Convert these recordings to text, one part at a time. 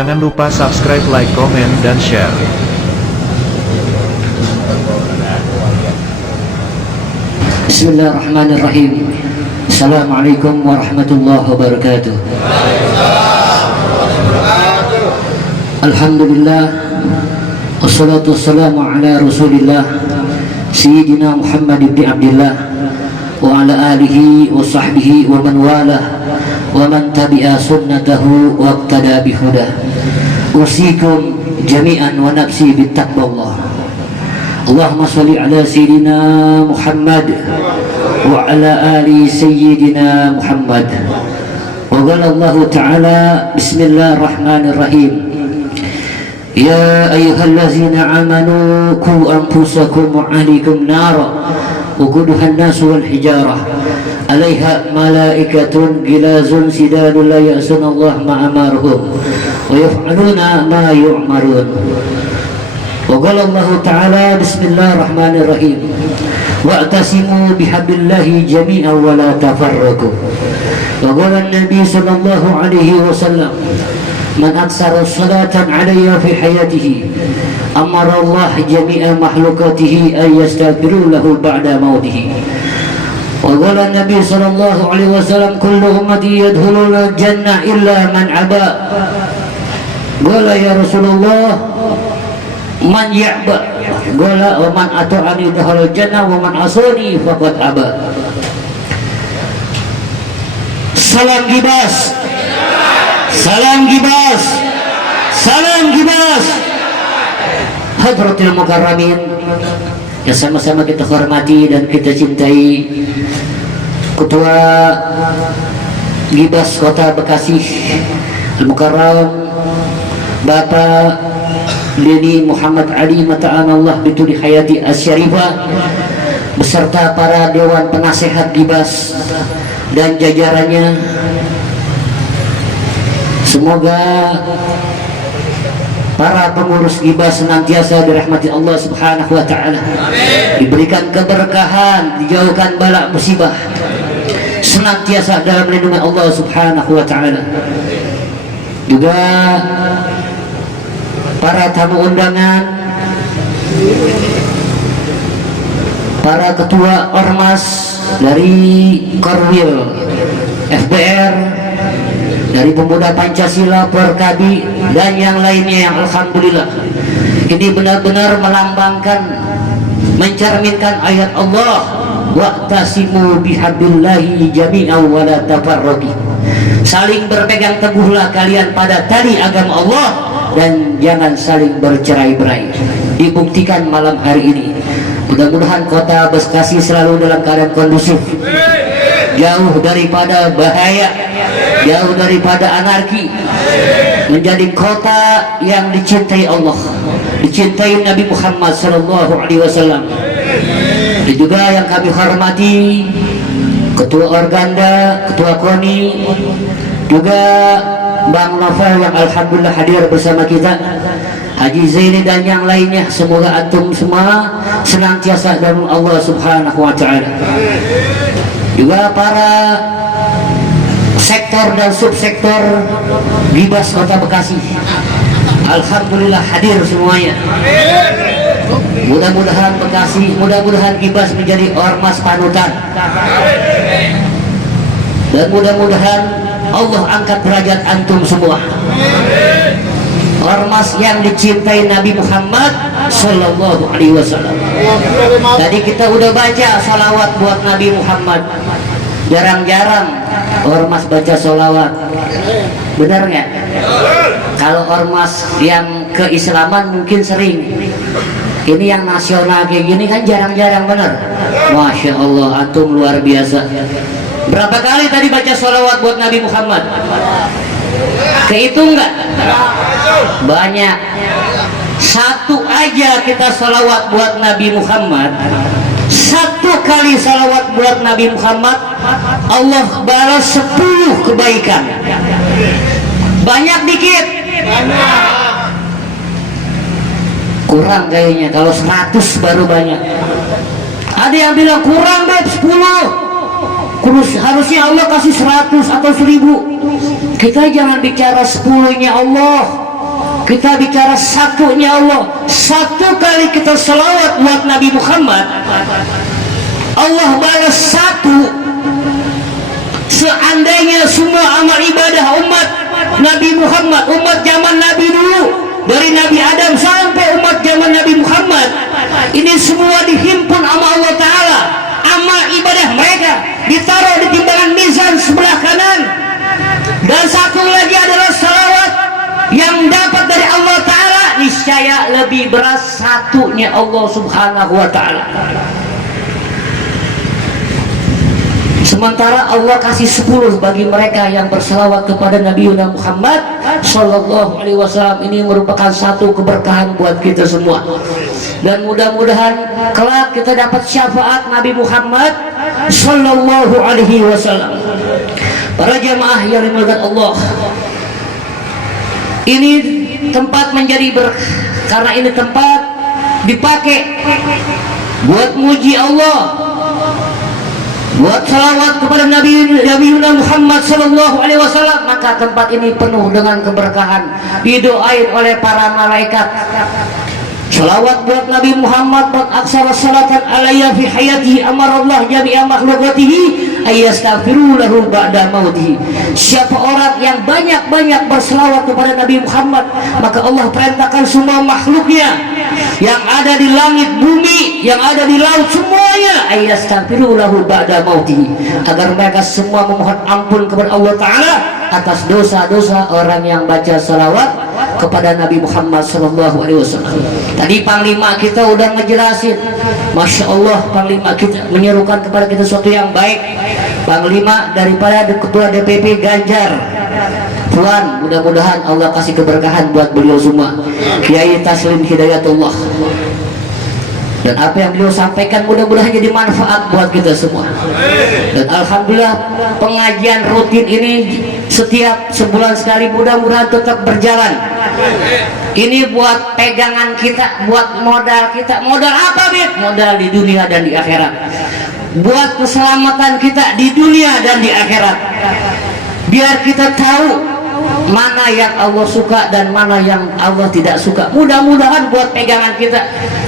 Jangan lupa subscribe, like, komen, dan share. Bismillahirrahmanirrahim. Assalamualaikum warahmatullahi wabarakatuh. Alhamdulillah, wassalatu wassalamu ala rasulillah Sayyidina Muhammad ibn Abdillah wa ala alihi wa sahbihi wa man walah wa man tabi'a sunnatahu wa iqtada bihudah. Usikum jami'an wa nafsi bittaqwallah. Allahumma sholli ala Sayyidina Muhammad wa ala ali Sayyidina Muhammad. Wa qala Allah Ta'ala, Bismillahirrahmanirrahim. Ya ayyuhallazina amanu qu anfusakum wa ahlikum nara waquduha an-nasu wal hijarah 'alaiha malaikatun ghilazun sidadun la ya'suna Allah ma amaruhum wa yaf'aluna ma yu'marun. Wa qala Allah Ta'ala, Bismillahirrahmanirrahim. Wa'tasimu bihablillahi jami'an wa la tafarraqu. Wa qala an-nabi sallallahu alaihi wasallam, man aksara salatan alayya fi hayatihi amara Allah jami'a makhlukatihi ay yastaghfiru lahu ba'da mautihi. Wa qala an-nabi sallallahu alaihi wasallam, kullu ummati yadkhuluna jannah illa man aba. Qala ya Rasulullah, man ya'ba? Qala wa man ata'ani dakhala jannah wa man asani faqad aba. Salam gibas, salam gibas, salam gibas. Hadratul mukarramin yang sama-sama kita hormati dan kita cintai, Ketua Gibas Kota Bekasi Al-Mukarram Bapak Leni Muhammad Ali Mata'anallah Bituli Hayati Asyarifah beserta para Dewan Penasehat Gibas dan jajarannya. Semoga para pengurus Gibas senantiasa dirahmati Allah Subhanahu wa Ta'ala, diberikan keberkahan, dijauhkan bala musibah, senantiasa dalam lindungan Allah Subhanahu wa Ta'ala. Juga para tamu undangan, para ketua ormas dari Korwil FBR, dari Pemuda Pancasila, Perkabi, dan yang lainnya yang alhamdulillah ini benar-benar melambangkan, mencerminkan ayat Allah, wa'tasimu bihablillahi jami'an wa la tafarraqu. Saling berpegang teguhlah kalian pada tali agama Allah dan jangan saling bercerai-berai. Dibuktikan malam hari ini. Mudah-mudahan kota Bekasi selalu dalam keadaan kondusif, jauh daripada bahaya, jauh daripada anarki, menjadi kota yang dicintai Allah, dicintai Nabi Muhammad sallallahu alaihi wasallam. Dan juga yang kami hormati Ketua Organda, Ketua KONI, juga Bang Novel yang alhamdulillah hadir bersama kita, Haji Zaini dan yang lainnya. Semoga antum semua senantiasa dalam Allah Subhanahu wa Ta'ala. Juga para sektor dan subsektor Gibas Kota Bekasi alhamdulillah hadir semuanya. Mudah-mudahan Bekasi, mudah-mudahan Gibas menjadi ormas panutan, dan mudah-mudahan Allah angkat derajat antum semua. Ormas yang dicintai Nabi Muhammad sallallahu alaihi wasallam. Tadi kita udah baca salawat buat Nabi Muhammad. Jarang-jarang ormas baca salawat, benar nggak? Kalau ormas yang keislaman mungkin sering. Ini yang nasional kayak gini kan jarang-jarang, benar. Masya Allah, antum luar biasa. Berapa kali tadi baca salawat buat Nabi Muhammad? Kehitung nggak? Banyak. Satu aja kita salawat buat Nabi Muhammad, satu kali salawat buat Nabi Muhammad, Allah balas 10 kebaikan. Banyak dikit? Kurang kayaknya. Kalau 100 baru banyak. Ada yang bilang kurang deh 10. Harusnya Allah kasih 100 atau 1000. Kita jangan bicara 10-nya Allah, kita bicara satunya Allah, satu kali kita selawat buat Nabi Muhammad, Allah balas satu. Seandainya semua amal ibadah umat Nabi Muhammad, umat zaman Nabi dulu, dari Nabi Adam sampai umat zaman Nabi Muhammad, ini semua dihimpun sama Allah Ta'ala, amal ibadah mereka ditaruh di timbangan mizan sebelah kanan. Dan satu lagi adalah salawat yang dapat dari Allah Ta'ala, niscaya lebih berat satunya Allah Subhanahu wa Ta'ala. Sementara Allah kasih 10 bagi mereka yang berselawat kepada Nabi Muhammad Sallallahu Alaihi Wasallam. Ini merupakan satu keberkahan buat kita semua. Dan mudah-mudahan kelak kita dapat syafaat Nabi Muhammad Sallallahu Alaihi Wasallam. Para jamaah yang dimuliakan Allah, ini tempat menjadi karena ini tempat dipakai buat muji Allah, buat salawat kepada Nabi Muhammad Sallallahu Alaihi Wasallam. Maka tempat ini penuh dengan keberkahan, didoain oleh para malaikat. Salawat buat Nabi Muhammad, buat aksara salatan alaiya fi hayatihi, amarallah jami'a makhlukatihi ayastaghfiru lahu ba'da mautihi. Siapa orang yang banyak-banyak berselawat kepada Nabi Muhammad, maka Allah perintahkan semua makhluknya yang ada di langit bumi, yang ada di laut, semuanya ayastaghfiru lahu ba'da mautihi, agar mereka semua memohon ampun kepada Allah Ta'ala atas dosa-dosa orang yang baca salawat kepada Nabi Muhammad Sallallahu Alaihi Wasallam. Tadi Panglima kita udah ngejelasin, Masya Allah, Panglima kita menyerukan kepada kita sesuatu yang baik. Panglima daripada Ketua DPP Ganjar, Tuhan, mudah-mudahan Allah kasih keberkahan buat beliau semua, Kiai Taslim Hidayatullah. Dan apa yang beliau sampaikan mudah-mudahan jadi manfaat buat kita semua. Dan alhamdulillah pengajian rutin ini setiap sebulan sekali mudah-mudahan tetap berjalan. Ini buat pegangan kita, buat modal kita. Modal apa, Bib? Modal di dunia dan di akhirat. Buat keselamatan kita di dunia dan di akhirat. Biar kita tahu mana yang Allah suka dan mana yang Allah tidak suka. Mudah-mudahan buat pegangan kita,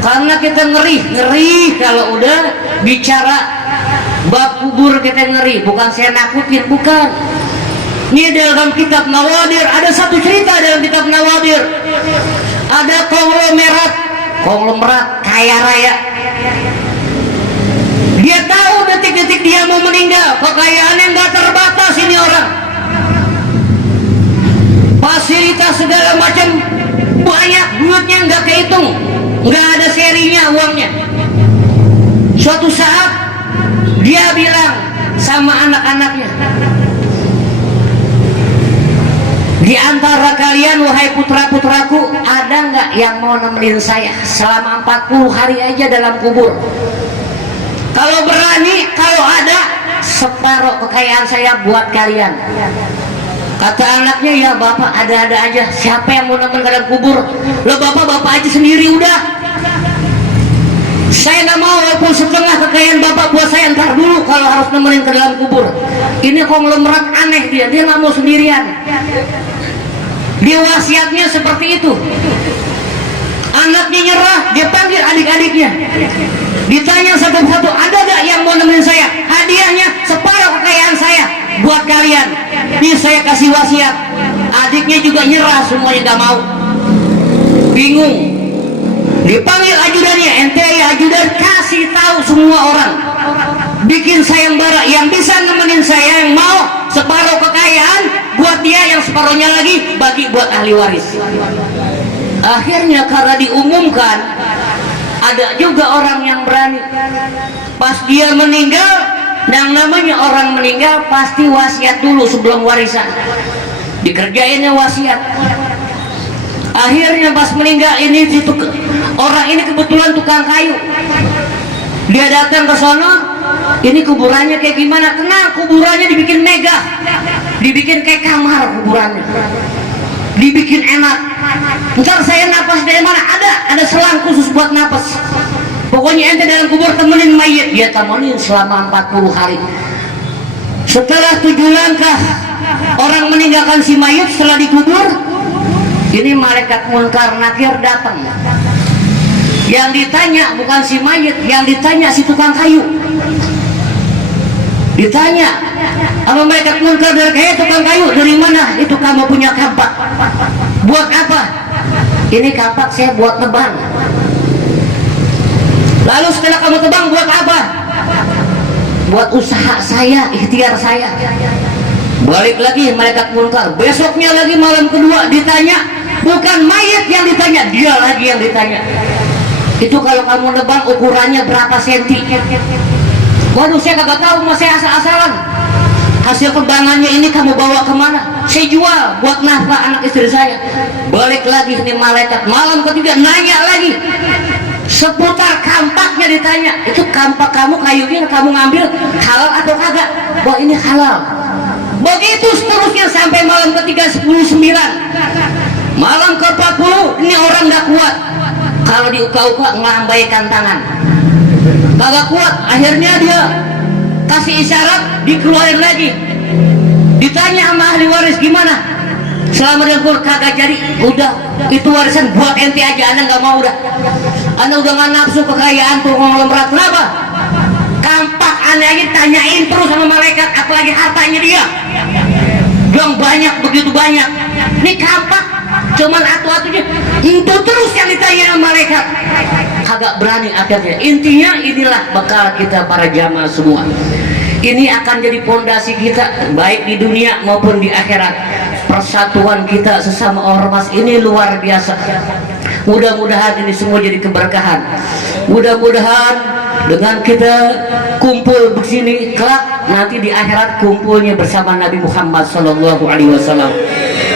karena kita ngeri kalau udah bicara bab kubur, kita ngeri. Bukan saya nakutin, bukan. Ini dalam kitab Nawadir ada satu cerita dalam kitab Nawadir. Ada konglomerat kaya raya. Dia tahu detik-detik dia mau meninggal, kekayaannya nggak terbatas ini orang. Fasilitas segala macam banyak, duitnya nggak kehitung, nggak ada serinya uangnya. Suatu saat dia bilang sama anak-anaknya, di antara kalian wahai putra-putraku, ada nggak yang mau nemenin saya selama 40 hari aja dalam kubur? Kalau berani, kalau ada, separuh kekayaan saya buat kalian. Kata anaknya, ya bapak ada-ada aja, siapa yang mau nemenin dalam kubur? Loh bapak aja sendiri udah. Saya nggak mau walaupun setengah kekayaan bapak buat saya, ntar dulu kalau harus nemenin ke dalam kubur. Ini konglomerat aneh, dia nggak mau sendirian. Dia wasiatnya seperti itu. Anaknya nyerah, dia panggil adik-adiknya, ditanya satu-satu, ada gak yang mau nemenin saya? Hadiahnya separuh kekayaan saya buat kalian. Ini saya kasih wasiat. Adiknya juga nyerah, semuanya gak mau, bingung. Dipanggil ajudannya, ente ya ajudan, kasih tahu semua orang, bikin sayembara yang bisa nemenin saya, yang mau separuh kekayaan buat dia, yang separuhnya lagi bagi buat ahli waris. Akhirnya karena diumumkan, ada juga orang yang berani. Pas dia meninggal, yang namanya orang meninggal pasti wasiat dulu sebelum warisan, dikerjainnya wasiat. Akhirnya pas meninggal ini, orang ini kebetulan tukang kayu. Dia datang ke sana, ini kuburannya kayak gimana? Tenang, kuburannya dibikin megah, dibikin kayak kamar kuburannya, dibikin enak. Ntar saya napas dari mana? Ada selang khusus buat napas. Pokoknya ente dalam kubur temenin mayit, dia temenin selama 40 hari. Setelah 7 langkah orang meninggalkan si mayit setelah dikubur, Ini malaikat munkar nakir datang. Yang ditanya bukan si mayit, yang ditanya si tukang kayu. Ditanya sama malaikat munkar dari kayu, tukang kayu, dari mana itu kamu punya kampak? Buat apa? Ini kampak saya buat tebang. Lalu setelah kamu tebang buat apa? Buat usaha saya, ikhtiar saya. Balik lagi malaikat munkar. Besoknya lagi malam kedua ditanya, bukan mayit yang ditanya, dia lagi yang ditanya. Itu kalau kamu nebang ukurannya berapa senti? Waduh, saya kagak tahu, masih asal-asalan. Hasil tebangannya ini kamu bawa kemana? Saya jual buat nafkah anak istri saya. Balik lagi ini malaikat malam ketiga nanya lagi seputar kampaknya, ditanya, itu kampak kamu kayunya kamu ngambil halal atau kagak? Wah, ini halal. Begitu seterusnya sampai malam ketiga 19. Malam ke-40 ini orang gak kuat. Kalau diuka-uka ngelambaikan tangan, kagak kuat. Akhirnya dia kasih isyarat, dikeluarin lagi. Ditanya sama ahli waris, gimana? Selama dia kagak jadi, udah itu warisan buat ente aja, anda nggak mau, anda udah nggak nafsu kekayaan tuh ngomong-ngomong. Kenapa? Kampak anda aja tanyain terus sama malaikat, apalagi hartanya dia yang banyak, begitu banyak. Ini kampak cuman atu-atunya itu terus yang ditanya sama malaikat, kagak berani akhirnya. Intinya inilah bekal kita para jamaah semua. Ini akan jadi pondasi kita baik di dunia maupun di akhirat. Persatuan kita sesama ormas ini luar biasa. Mudah-mudahan ini semua jadi keberkahan. Mudah-mudahan dengan kita kumpul begini kelak nanti di akhirat kumpulnya bersama Nabi Muhammad SAW.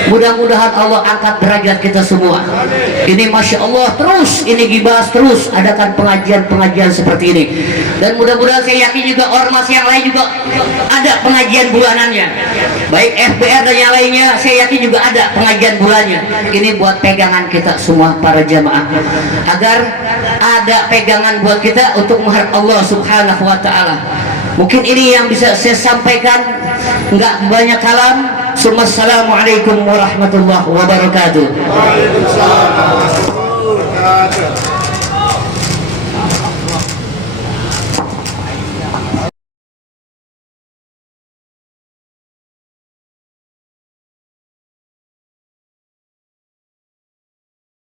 Mudah-mudahan Allah angkat derajat kita semua. Ini Masya Allah terus, ini gibas terus, adakan pengajian-pengajian seperti ini. Dan mudah-mudahan saya yakin juga ormas yang lain juga ada pengajian bulanannya. Baik FBR dan yang lainnya, saya yakin juga ada pengajian bulannya. Ini buat pegangan kita semua para jamaah, agar ada pegangan buat kita untuk mengharap Allah Subhanahu wa Ta'ala. Mungkin ini yang bisa saya sampaikan, nggak banyak kalam. Assalamualaikum warahmatullahi wabarakatuh. Waalaikumsalam.